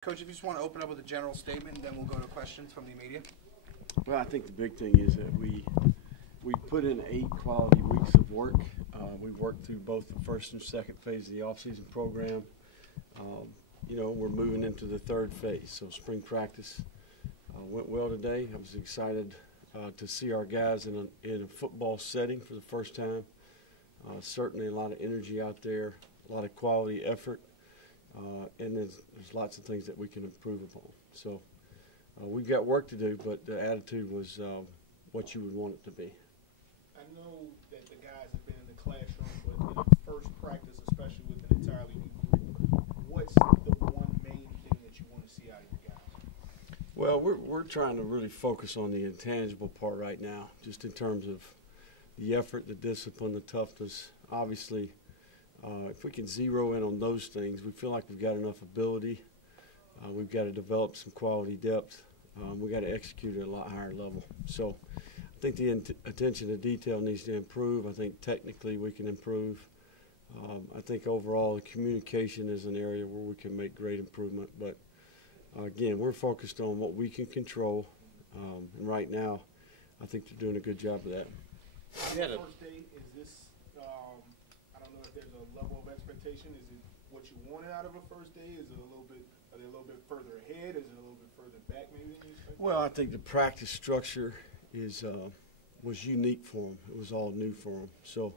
Coach, if you just want to open up with a general statement, and then we'll go to questions from the media. Well, I think the big thing is that we put in 8 quality weeks of work. We've worked through both the first and second phase of the off-season program. We're moving into the third phase, so spring practice went well today. I was excited to see our guys in a football setting for the first time. Certainly a lot of energy out there, a lot of quality effort, and there's lots of things that we can improve upon. So we've got work to do, but the attitude was what you would want it to be. I know that the guys have been in the classroom, but in the first practice, especially with an entirely new group, what's the one main thing that you want to see out of your guys? Well, we're trying to really focus on the intangible part right now, just in terms of the effort, the discipline, the toughness. Obviously, if we can zero in on those things, we feel like we've got enough ability. We've got to develop some quality depth. We've got to execute at a lot higher level. So I think the attention to detail needs to improve. I think technically we can improve. I think overall the communication is an area where we can make great improvement. But, again, we're focused on what we can control. And right now I think they're doing a good job of that. First day, is this, I don't know if there's a level of expectation. Is it what you wanted out of a first day? Is it are they a little bit further ahead? Is it a little bit further back maybe than you expected? Well, I think the practice structure was unique for them. It was all new for them. So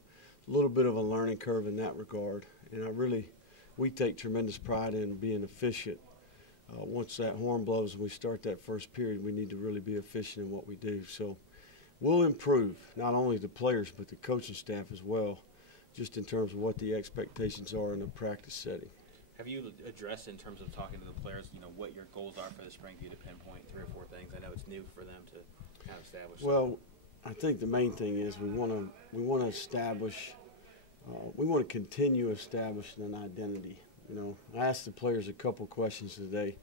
a little bit of a learning curve in that regard. And we take tremendous pride in being efficient. Once that horn blows and we start that first period, we need to really be efficient in what we do. So we'll improve, not only the players but the coaching staff as well, just in terms of what the expectations are in a practice setting. Have you addressed in terms of talking to the players, what your goals are for the spring for you to pinpoint 3 or 4 things? I know it's new for them to kind of establish. Well, I think the main thing is we want to establish, we want to continue establishing an identity. I asked the players a couple questions today.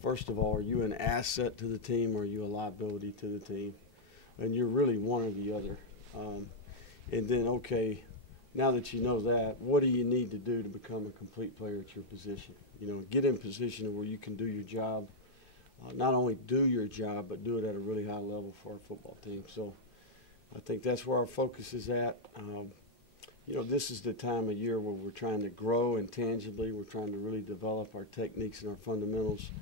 First of all, are you an asset to the team or are you a liability to the team? And you're really one or the other. And then, okay, now that you know that, what do you need to do to become a complete player at your position? Get in position where you can do your job, not only do your job, but do it at a really high level for our football team. So I think that's where our focus is at. This is the time of year where we're trying to grow intangibly. We're trying to really develop our techniques and our fundamentals,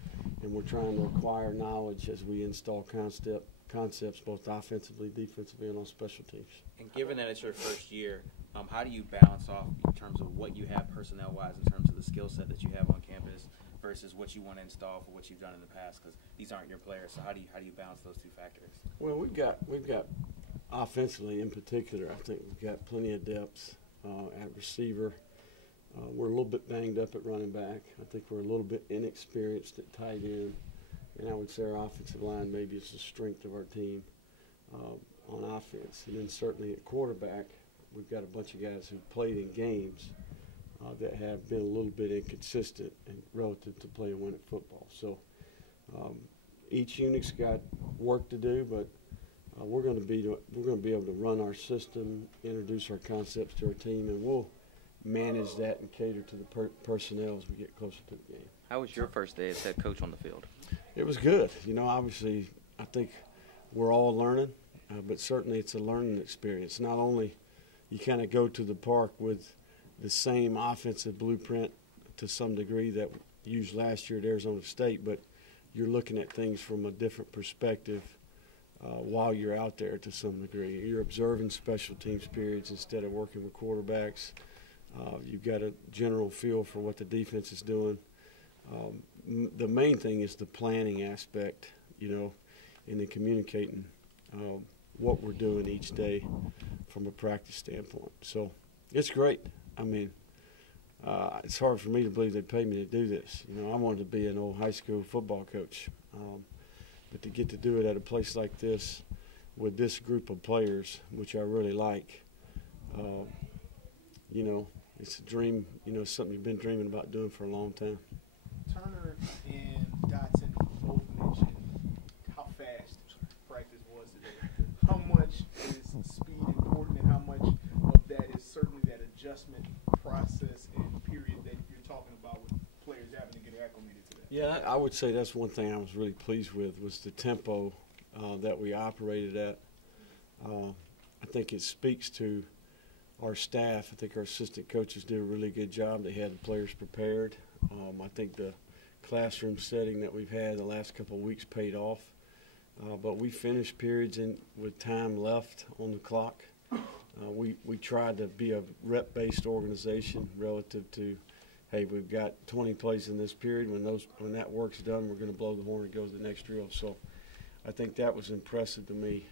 and we're trying to acquire knowledge as we install concepts both offensively, defensively, and on special teams. And given that it's your first year, how do you balance off in terms of what you have personnel-wise in terms of the skill set that you have on campus versus what you want to install for what you've done in the past? Because these aren't your players, so how do you balance those 2 factors? Well, we've got offensively in particular, I think we've got plenty of depth at receiver. We're a little bit banged up at running back. I think we're a little bit inexperienced at tight end. And I would say our offensive line maybe is the strength of our team on offense. And then certainly at quarterback, we've got a bunch of guys who've played in games that have been a little bit inconsistent and relative to playing winning football. So each unit's got work to do, but we're going to be able to run our system, introduce our concepts to our team, and we'll manage that and cater to the personnel as we get closer to the game. How was your first day as head coach on the field? It was good. Obviously, I think we're all learning, but certainly it's a learning experience. Not only you kind of go to the park with the same offensive blueprint to some degree that we used last year at Arizona State, but you're looking at things from a different perspective while you're out there to some degree. You're observing special teams periods instead of working with quarterbacks. You've got a general feel for what the defense is doing. The main thing is the planning aspect, and then communicating what we're doing each day from a practice standpoint. So it's great. I mean, it's hard for me to believe they paid me to do this. I wanted to be an old high school football coach. But to get to do it at a place like this with this group of players, which I really like, it's a dream, something you've been dreaming about doing for a long time. Turner and Dotson both mentioned how fast practice was today. How much is speed important, and how much of that is certainly that adjustment process and period that you're talking about with players having to get acclimated to that? Yeah, I would say that's one thing I was really pleased with was the tempo that we operated at. I think it speaks to our staff. I think our assistant coaches did a really good job. They had the players prepared. I think the classroom setting that we've had the last couple of weeks paid off. But we finished periods with time left on the clock. We tried to be a rep-based organization relative to, hey, we've got 20 plays in this period. When that work's done, we're going to blow the horn and go to the next drill. So I think that was impressive to me,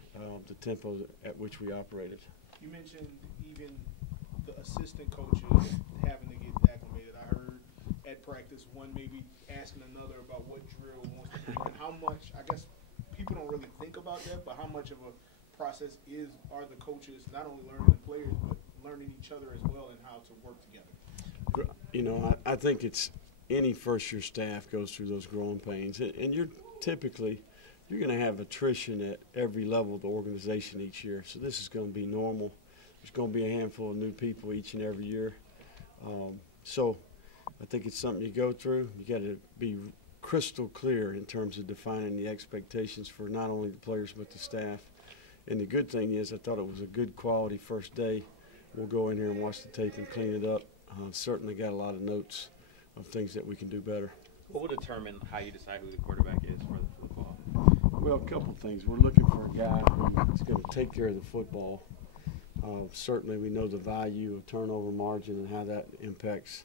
the tempo at which we operated. You mentioned even the assistant coaches having to get acclimated. I heard at practice one maybe asking another about what drill wants to do and how much, I guess people don't really think about that, but how much of a process are the coaches not only learning the players but learning each other as well and how to work together? You know, I think it's any first-year staff goes through those growing pains, and you're going to have attrition at every level of the organization each year. So this is going to be normal. There's going to be a handful of new people each and every year. So I think it's something you go through. You got to be crystal clear in terms of defining the expectations for not only the players but the staff. And the good thing is I thought it was a good quality first day. We'll go in here and watch the tape and clean it up. Certainly got a lot of notes of things that we can do better. What will determine how you decide who the quarterback is for the ball? Well, a couple of things. We're looking for a guy who's going to take care of the football. Certainly we know the value of turnover margin and how that impacts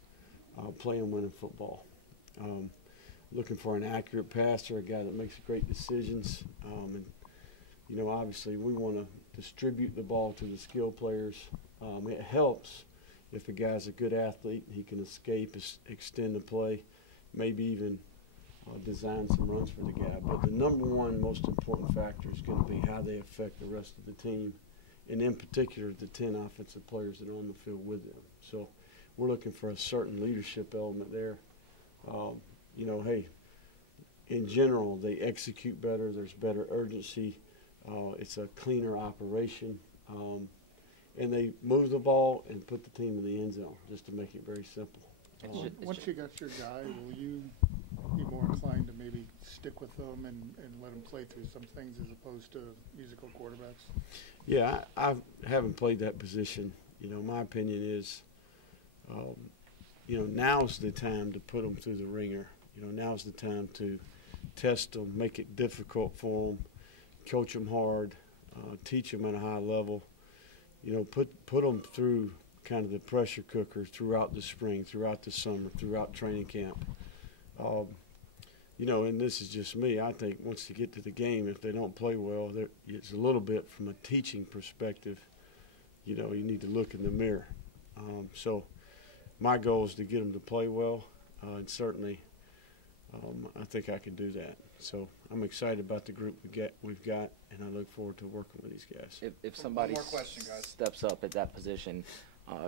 playing winning football. Looking for an accurate passer, a guy that makes great decisions. And, you know, obviously we want to distribute the ball to the skill players. It helps if a guy's a good athlete, he can escape, extend the play, maybe even design some runs for the guy. But the number one most important factor is going to be how they affect the rest of the team, and in particular the 10 offensive players that are on the field with them. So we're looking for a certain leadership element there. You know, hey, in general, they execute better. There's better urgency. It's a cleaner operation. And they move the ball and put the team in the end zone, just to make it very simple. Once you got your guy, will you be more inclined to maybe stick with them and let them play through some things as opposed to musical quarterbacks? Yeah, I haven't played that position. You know, my opinion is, you know, now's the time to put them through the ringer. You know, now's the time to test them, make it difficult for them, coach them hard, teach them at a high level. You know, put them through kind of the pressure cooker throughout the spring, throughout the summer, throughout training camp. You know, and this is just me. I think once you get to the game, if they don't play well, it's a little bit from a teaching perspective. You know, you need to look in the mirror. So my goal is to get them to play well, and certainly I think I can do that. So I'm excited about the group we've got, and I look forward to working with these guys. If somebody steps up at that position,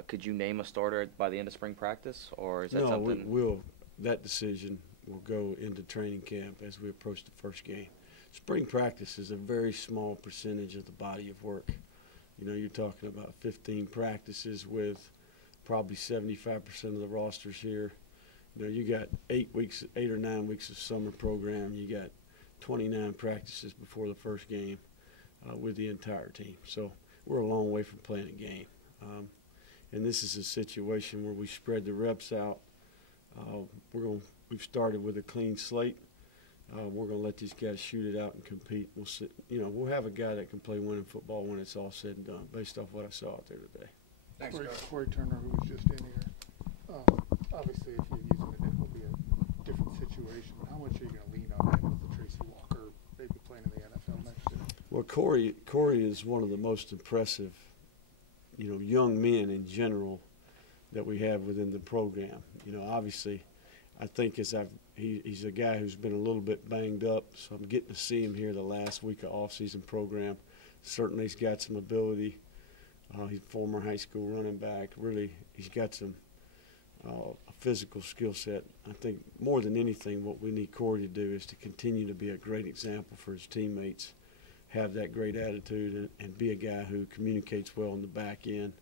could you name a starter by the end of spring practice, or is that something? No, that decision will go into training camp as we approach the first game. Spring practice is a very small percentage of the body of work. You know, you're talking about 15 practices with probably 75% of the rosters here. You know, you got 8 or 9 weeks of summer program. You got 29 practices before the first game with the entire team. So we're a long way from playing a game. And this is a situation where we spread the reps out. We've started with a clean slate. We're going to let these guys shoot it out and compete. We'll have a guy that can play winning football when it's all said and done, based off what I saw out there today. Thanks, Corey Turner, who was just in here. Obviously, if you're using the nickel, it'll be a different situation. How much are you going to lean on him with the Tracy Walker maybe playing in the NFL next year? Well, Corey is one of the most impressive, you know, young men in general that we have within the program. You know, obviously, I think he's a guy who's been a little bit banged up, so I'm getting to see him here the last week of off-season program. Certainly, he's got some ability. He's a former high school running back. Really, he's got some a physical skill set. I think more than anything, what we need Corey to do is to continue to be a great example for his teammates, have that great attitude, and be a guy who communicates well on the back end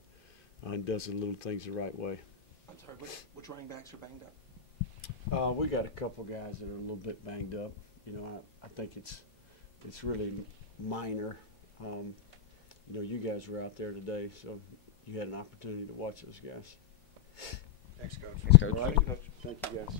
and does the little things the right way. I'm sorry, which running backs are banged up? We got a couple guys that are a little bit banged up. You know, I think it's really minor. You know, you guys were out there today, so you had an opportunity to watch those guys. Thanks, Coach. Thanks, Coach. All right. Thank you, guys.